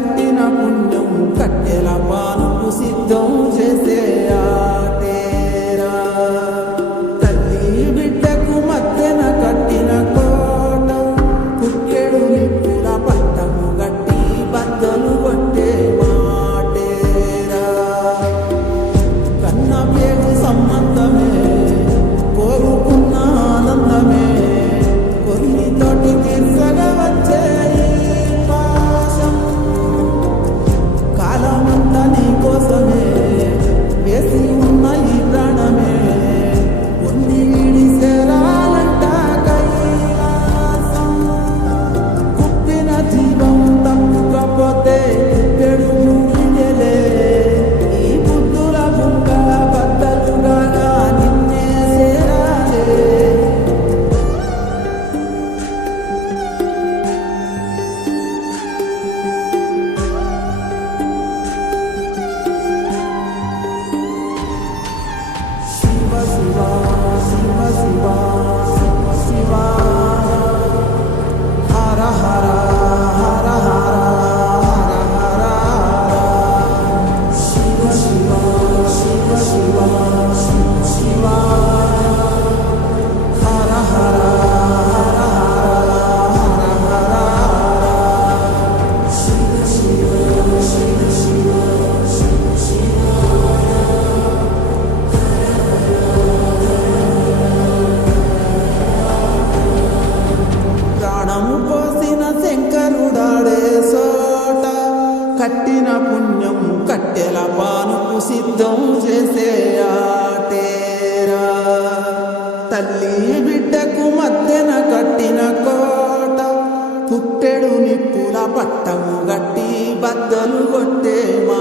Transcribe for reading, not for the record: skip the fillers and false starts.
కట్టిన పుణ్యం కట్టెల పానుకు సిద్ధం చేసే ఆటేరా. తల్లి బిడ్డకు మధ్యన కట్టిన కోట కుక్కెడు నిప్పుల పట్టము గట్టి బద్దలు కొట్టే మాటేరా. కన్న పేరు సంబంధమే కోరుకున్న ఆనందమే కొన్నితోటి తీర్చగా వచ్చే కోసమే వేసి ఉన్న ఈ ప్రాణమే కొన్ని వీడి చేరాలంట కైలాసం. కుప్పిన జీవం తప్పుకపోతే కుప్పెడు ముగిలే ఈ బుద్ధుల బుక్క బద్దలుగా నిన్నే చేరాలే. శంకరుడాడే సోట కట్టిన పుణ్యం కట్టెల పానుకు సిద్ధం చేసే ఆటేరా. తల్లి బిడ్డకు మధ్యన కట్టిన కోట పుట్టెడు నిప్పుల పట్టము గట్టి బద్దలు కొట్టే మా